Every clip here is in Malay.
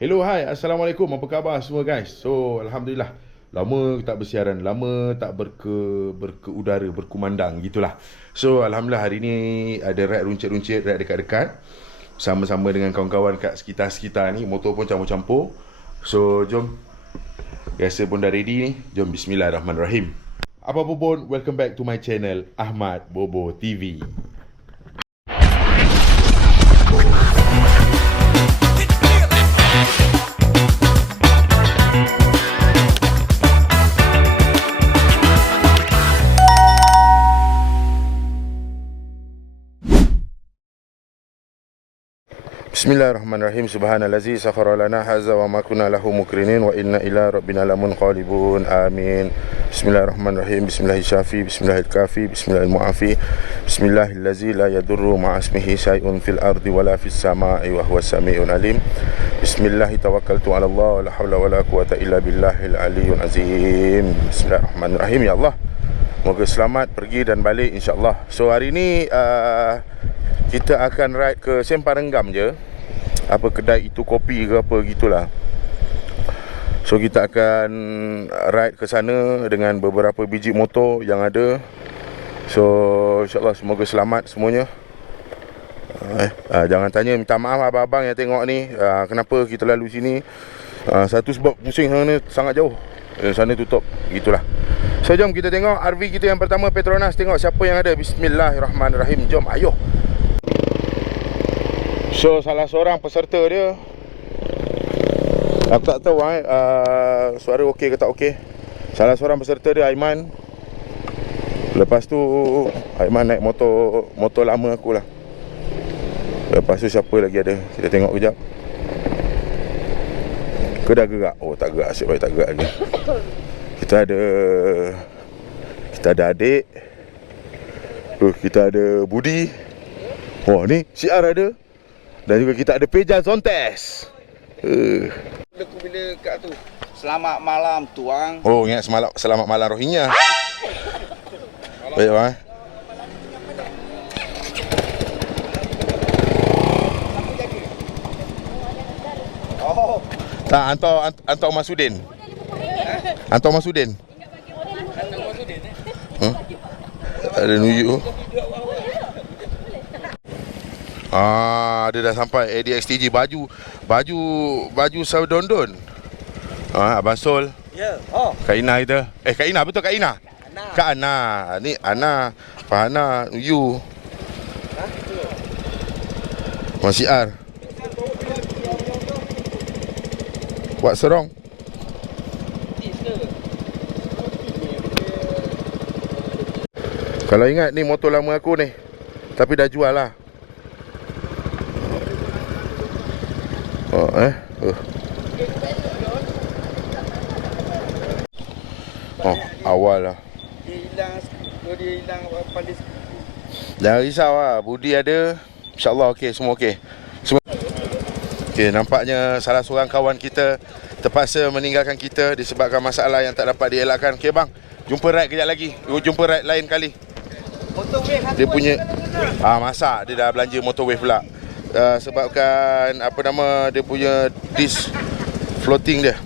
Hello, hai, Assalamualaikum, apa khabar semua guys? So, Alhamdulillah, lama tak bersiaran, lama tak berkeudara, berkumandang gitulah. So, Alhamdulillah hari ni ada ride runcit-runcit, ride dekat-dekat sama-sama dengan kawan-kawan kat sekitar-sekitar ni. Motor pun campur-campur. So, jom. Biasa pun dah ready ni. Jom, bismillahirrahmanirrahim. Apa-apa pun, welcome back to my channel, Ahmad Bobo TV. Bismillahirrahmanirrahim. Subhanallazi sakhara lana hadza wa ma kunna lahu mukrinin wa inna ila rabbina lamunqalibun. Amin. Bismillahirrahmanirrahim. Bismillahirrahmanirrahim. Bismillahirrahmanirrahim. Bismillahirrahmanirrahim. Bismillahillazi la yadurru ma'a ismihi syai'un fil ardi wala fis sama'i wa huwas sami'un alim. Bismillahi tawakkaltu 'ala Allah wa la haula wa la quwwata illa billahil aliyyil azim. Bismillahirrahmanirrahim. Ya Allah, moga selamat pergi dan balik insya-Allah. So hari ni kita akan ride ke Sempang Renggam je. Apa kedai itu kopi ke apa gitulah. So kita akan ride ke sana dengan beberapa biji motor yang ada. So insyaAllah semoga selamat semuanya. Jangan tanya, minta maaf abang-abang yang tengok ni, kenapa kita lalu sini. Satu sebab pusing sana sangat jauh, sana tutup, gitulah. So jom kita tengok RV kita yang pertama, Petronas. Tengok siapa yang ada. Bismillahirrahmanirrahim. Jom, ayo. So salah seorang peserta dia, aku tak tahu suara okey ke tak okey. Salah seorang peserta dia Aiman. Lepas tu Aiman naik motor lama aku lah. Lepas tu siapa lagi ada, kita tengok kejap. Ke dah gerak? Oh tak gerak, asyik baik tak gerak lagi. Kita ada adik. Kita ada Budi. Oh ni Syiar ada. Dan juga kita ada Peja Zontes. Aku bila kat tu, selamat malam tuang. Oh, ingat selamat malam Rohingya. Baik bang. Oh. Tak, hantar Masudin. Hantar Masudin. Ada nunjuk. Dia dah sampai ADXTG. Baju Saudondon. Abang Sol. Ya. Oh. Kak Ina kita. Kak Ina, betul Kak Ina? Kak Ana. Ni Ana, Fahana, Yu. Masih Ar. Buat serong. Kalau ingat ni motor lama aku ni, tapi dah jual lah. Awal lah. Dia hilang palis. Jangan risau lah, Budi ada. InsyaAllah okey, semua okey. Okey, nampaknya salah seorang kawan kita terpaksa meninggalkan kita disebabkan masalah yang tak dapat dielakkan. Okey bang, jumpa ride kejap lagi. Jumpa ride lain kali. Motor wave dia punya masak, dia dah belanja motor wave pula. Sebabkan dia punya disc floating dia.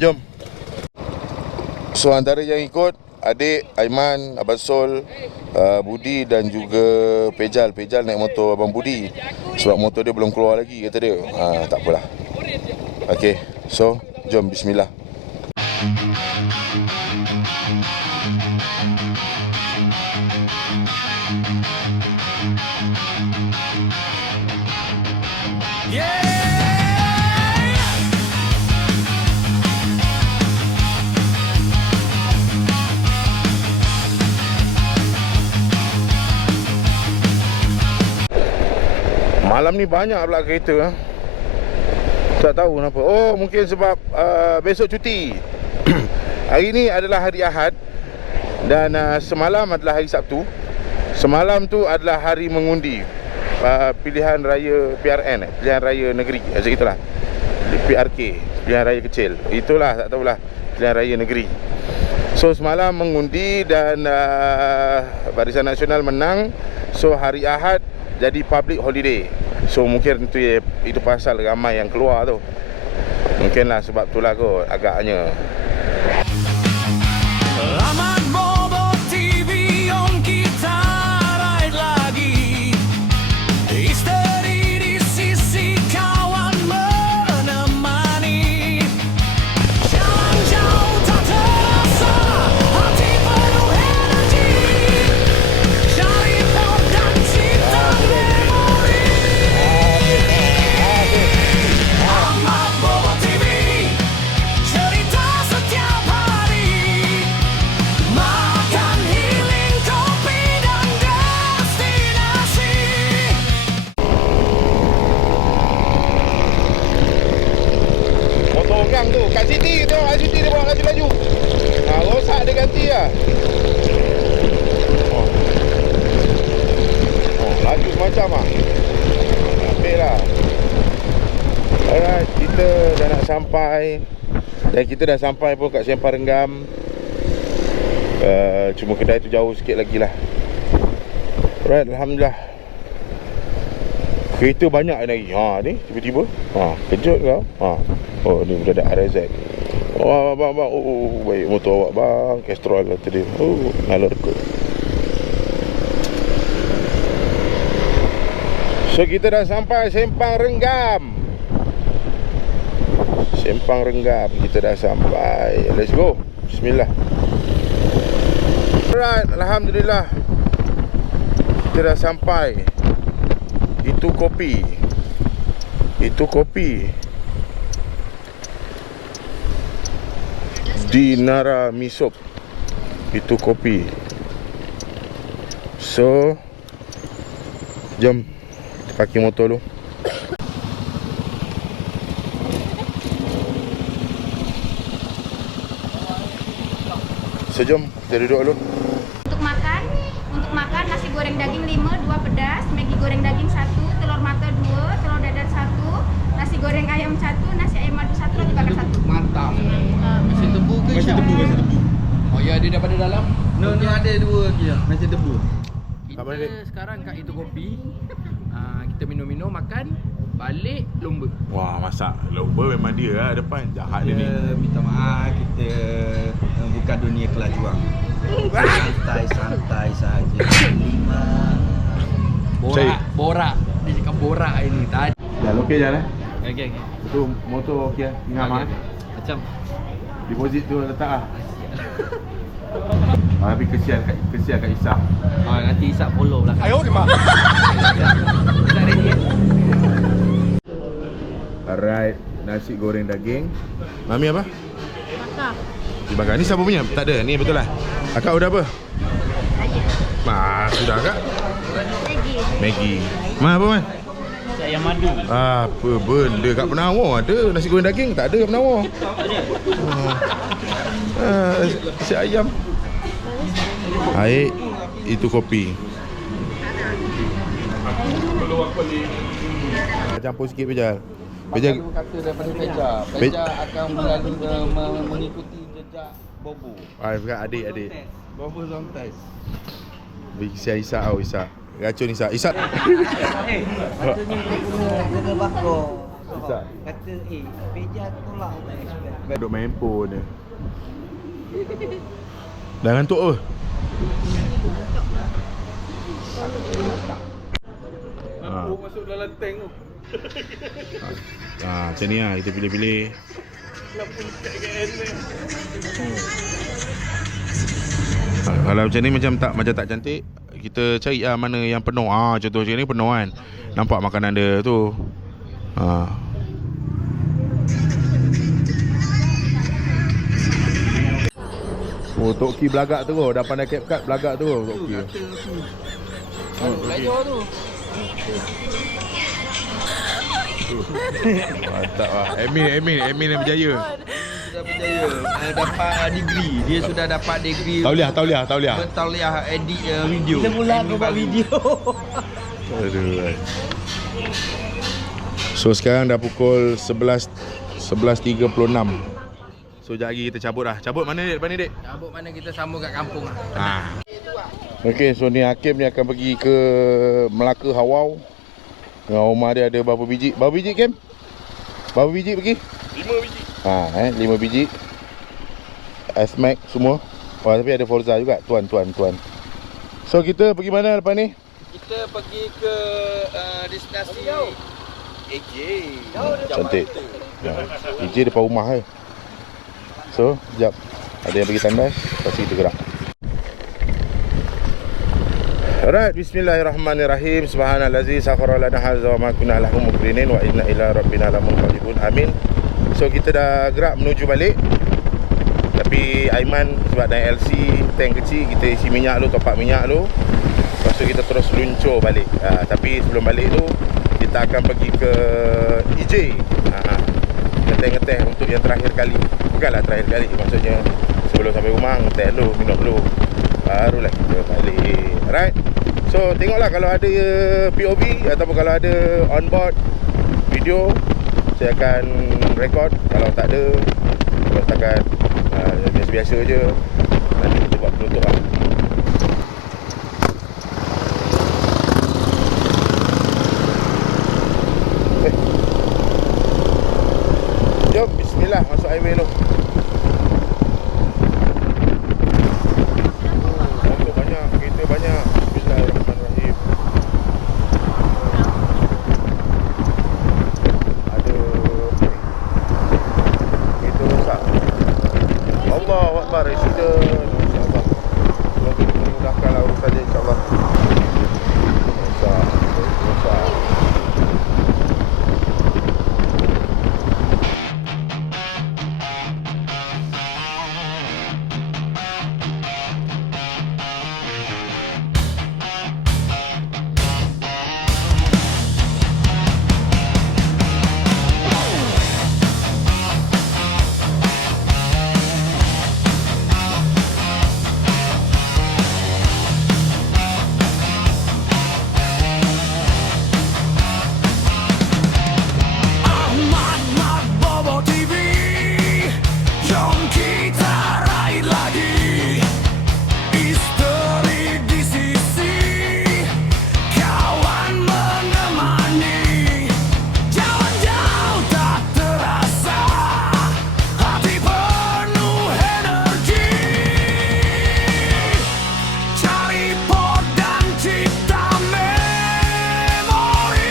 Jom. So antara yang ikut adik Aiman, Abang Sol, Budi dan juga Pejal naik motor Abang Budi. Sebab motor dia belum keluar lagi kata dia. Tak apalah. Okey, so jom bismillah. Malam ni banyak pula kereta. Tak tahu kenapa. Oh, mungkin sebab besok cuti. Hari ni adalah hari Ahad. Dan semalam adalah hari Sabtu. Semalam tu adalah hari mengundi pilihan raya PRN, pilihan raya negeri, macam itulah. PRK, pilihan raya kecil. Itulah, tak tahulah, pilihan raya negeri. So semalam mengundi dan Barisan Nasional menang. So hari Ahad jadi public holiday. So mungkin itu pasal ramai yang keluar tu. Mungkinlah sebab itulah kot agaknya. Laman Bobo TV, om kita ride lagi. Istri di sisi kawan menemani. Jalan jauh tak terasa, hati penuh energi. Cari pop dan cinta memori. Laman Bobo TV, cerita setiap hari. Makan, healing, kopi dan destinasi. Motor orang tu kat City tu, kat City dia bawa laju-laju. Rosak dia ganti lah. Laju semacam lah. Ambil lah. Alright, kita dah nak sampai. Dan kita dah sampai pun kat Sempang Renggam. Cuma kedai tu jauh sikit lagi lah. Alright, Alhamdulillah. Kereta banyak lagi. Ni tiba-tiba. Kejut kau. Oh, ni budak RZ. Abang. Oh, baik motor awak bang. Castrol lah tadi. Oh, nalor kot. So kita dah sampai Sempang Renggam. Sempang Renggam kita dah sampai. Let's go. Bismillah. Alright, Alhamdulillah. Kita dah sampai. Itu kopi. Dinara Misop. Itu kopi. So jom kita parking motor dulu. So jom kita duduk dulu. Untuk makan nasi goreng daging 5, 2 pedas, Maggi goreng daging 1, telur mata 2, telur dadar 1, nasi goreng ayam 1, nasi ayam madu 1, roti bakar 1. Mantap. Nasi tebu ke? Nasi tebu. Oh ya, ada daripada dalam? No, ada dua je. Nasi tebu. Kat mana, Dik? Kita sekarang kat Itu Kopi. Kita minum-minum, makan, balik lomba. Wah, masak lomba memang dia lah depan. Jahat dia ni. Minta maaf, kita bukan dunia kelajuan. Santai saja. Borak. Dia cakap borak ini tadi. Jalan okey jalan eh? Okey. Tu motor okey lah. Ingat okay. Macam Deposit tu letak lah. Tapi kesian kat Isak. nanti Isak follow belakang. Ayo, Rimah. Isak ready. Alright, nasi goreng daging. Mami apa? Bakar. Dibakar. Ni siapa punya? Tak ada. Ni betul lah. Akak udah apa? Sudah kak? Maggi. Apa Man? Ayam madu. Apa benda kat Penawar ada nasi goreng daging? Tak ada kat Penawar. Nasi ayam. Air. Itu kopi. Campur sikit Pejal. Pejal Kata daripada Peja akan mengikuti jejak Bobo. adik. Bobo zone test. Kesian Isak tau Isak. Racun Isak. Isak. Katanya kena bakar. Isak. Kata Peja tolak tak expect. Duduk main handphone dia. Dah ngantuk ke? Masuk dalam tank tu. Macam ni lah kita pilih-pilih. Kalau macam ni macam tak cantik, kita cari lah mana yang penuh. Contoh macam ni penuh kan. Nampak makanan dia tu. Oh, Tok Ki belagak tu. Dah pandai CapCut belagak tu Tok Ki. Belajar tu. Mantap lah. Amin yang berjaya. Sudah berjaya. Dapat degree. Dia sudah dapat degree. Tauliah. Bertauliah edit video. Kita pula aku buat video. Aduh. So sekarang dah pukul 11.36. So sekejap lagi kita cabut dah. Cabut mana Dek? Depan ni Dek? Cabut mana kita sambung kat kampung lah. Okey, so ni Hakim ni akan pergi ke Melaka Hawau. Dengan rumah dia ada berapa biji? Berapa biji, Kem? Berapa biji pergi? 5 biji. 5 biji. S-Max semua. Wah, tapi ada Forza juga. Tuan. So, kita pergi mana lepas ni? Kita pergi ke destinasi AJ. Cantik. AJ depan rumah je. So, sekejap. Ada yang pergi tandas. Lepas tu kita gerak. Alright, bismillahirrahmanirrahim. Subhanallazi sakhara lana hadza wa ma kunna lahu muqrinin wa inna ila rabbina lamunqalibun. Amin. So kita dah gerak menuju balik. Tapi Aiman sebab naik LC tank kecil, kita isi minyak dulu, top up minyak dulu. Lepas tu kita terus luncur balik. Tapi sebelum balik tu kita akan pergi ke EJ. Ngeteh-ngeteh untuk yang terakhir kali. Bukanlah terakhir kali, maksudnya sebelum sampai rumah ngeteh dulu, minum dulu. Barulah kita balik. Alright. So tengoklah kalau ada POV ataupun kalau ada on board video, saya akan record. Kalau tak ada, kalau setakat biasa-biasa je, nanti kita buat penutup lah. Jom, bismillah, masuk highway dulu. Kereta banyak. Bismillahirrahmanirrahim. Ada kereta rosak. Allahu Akbar. Accident. InsyaAllah semoga dimudahkanlah urusannya, insyaAllah. Rosak. Ahmad Mat Bobo TV, jom kita raih lagi. Istri di sisi, kawan menemani. Jalan jauh tak terasa, hati penuh energi. Cari pot dan cipta memori.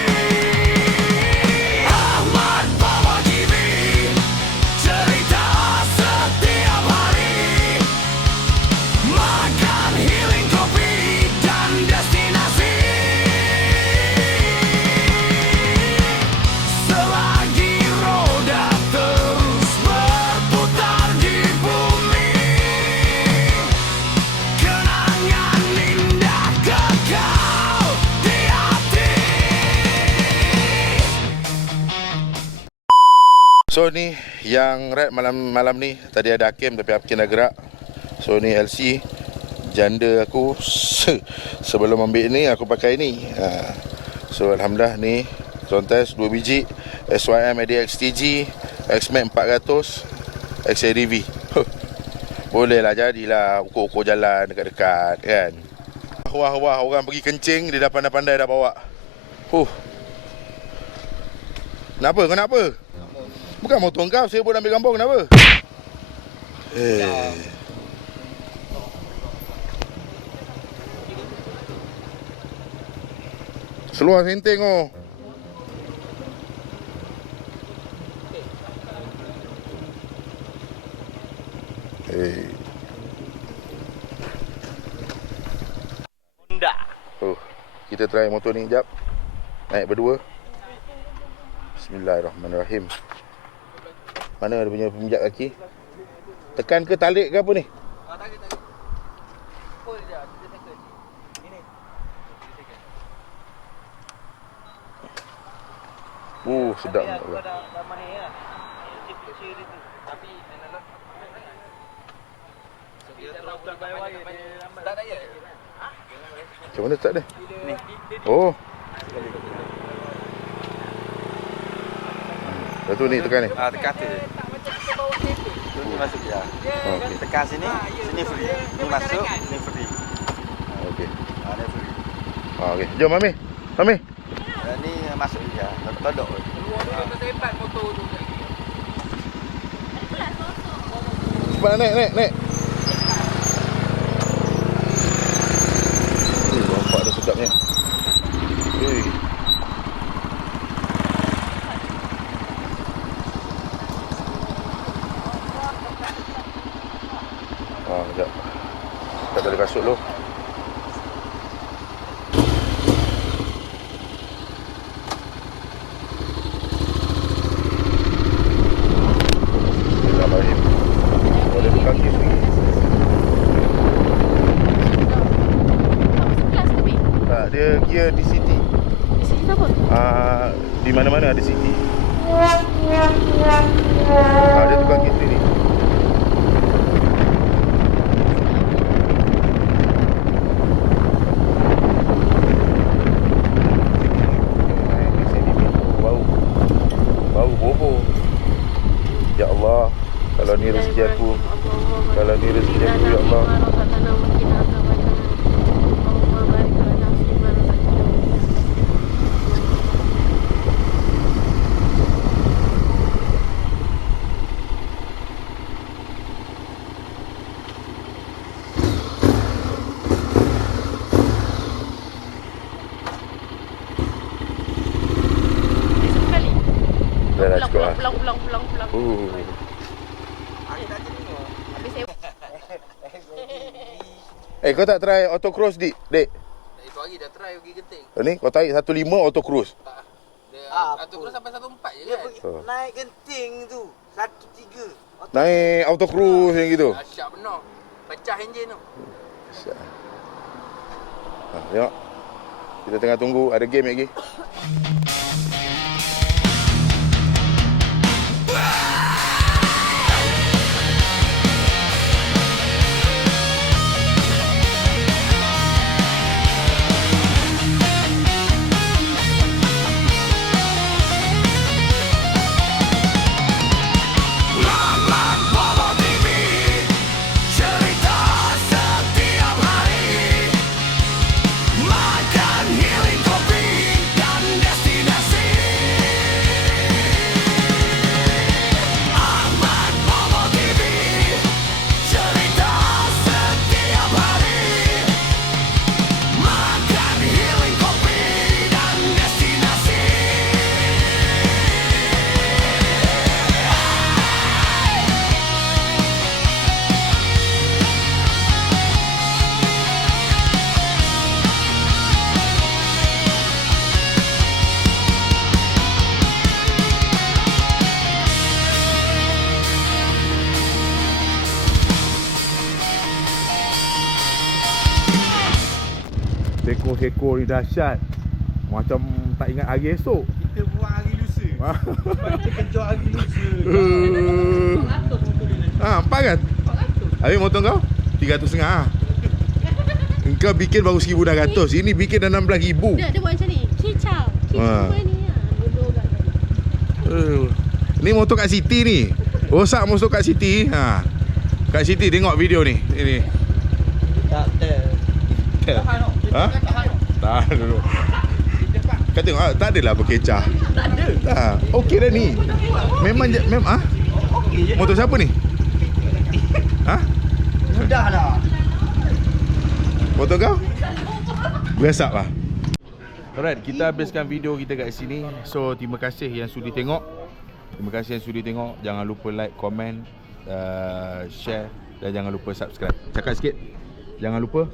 Ahmad Bobo TV, cerita setiap hari. Makan, healing, kopi, dan destinasi. Selagi roda terus berputar di bumi, kenangan indah kekal di hati. So ni yang ride malam ni, tadi ada Hakim tapi Hakim dah gerak. So ni LC janda aku. Sebelum ambil ni aku pakai ni. So alhamdulillah ni Zontes 2 biji, SYM ADX TG, X-Max 400, XADV. Boleh lah, jadilah ukur-ukur jalan dekat-dekat kan. Wah orang pergi kencing dia dah pandai-pandai dah bawa. Kenapa? Bukan motor kau, saya pun ambil gambar, kenapa? Seluar senteng oh. Honda. Kita try motor ni sekejap. Naik berdua. Bismillahirrahmanirrahim. Mana dia punya pemijat kaki? Tekan ke tarik ke apa ni? Sedap. Macam mana start dia? Oh. Lepas tu ni tekan ni. Tekan tu je. Ni masuk je. Okey. Tekan sini, sini free. Ni masuk, ni free. Okey. Ni free. Okey. Jom Mami. Mami. Ni masuk dia. Todok. Hebat motor tu. Cepat naik. Nampak ada sedapnya. Sekejap. Kita boleh kasut dulu. Bismillahirrahmanirrahim. Boleh buka kes lagi. Kelas tu, Bi? Tak, dia gear di city. Di sini apa? Di mana-mana ada city. Dia tukar kes ni. Bau bobo. Ya Allah, kalau ni rezeki aku, kalau ni rezeki aku, ya Allah. Dah cukup lah. Pulang. Kau tak try autocross, Dek? Itu hari dah try pergi genting. Ni kau tarik 15 autocross. Tak. Dia Apa? satu kurang sampai 1.4 je Dia kan. pergi naik genting tu 1.3. Naik autocross yang gitu. Dahsyat benar. Pecah enjin tu. Tengok. Kita tengah tunggu, ada game lagi. Cerita setiap hari, makan healing kopi dan destinasi. Ahmad Bobo TV, cerita setiap hari, makan healing kopi dan destinasi. Sekor-sekor ni dahsyat. Macam tak ingat hari esok. Kita buat hari lusa. Kita kejar hari lusa. Empat kan? Habis motor kau? 300.5. Engkau bikin baru 1,200. Ini bikin dah 16,000. Dia buat macam ni. Kicau. Kicau ni lah. Bodoh kan. Ni motor kat City ni. Rosak motor kat City. Kat City tengok video ni. Ini. Tak Ha? Tak dulu. Kau tengok tak adalah berkecah. Tak ada. Tak. Okey dah ni. Memang Okey je. motor siapa ni? Mudah dah. Motor kau? Beresap lah. Alright, kita habiskan video kita kat sini. So, terima kasih yang sudi tengok. Jangan lupa like, komen, share dan jangan lupa subscribe. Cakap sikit. Jangan lupa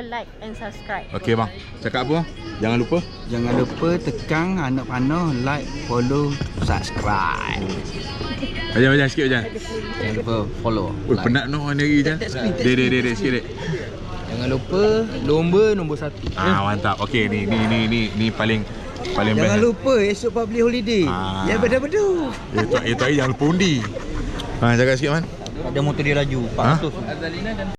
like and subscribe. Okey bang. Cakap apa bang? Jangan lupa tekan panah, like, follow, subscribe. Ajar sikit ajar. Jangan lupa follow. Oi, penat noh ni lagi je. Dek sikit dek. Jangan lupa lomba nombor 1. Mantap. Okey ni paling Jangan best. lupa esok public holiday. Ya bedu-bedu. Itu jangan lupa undi. Cakap sikit man. Ada motor dia laju 400.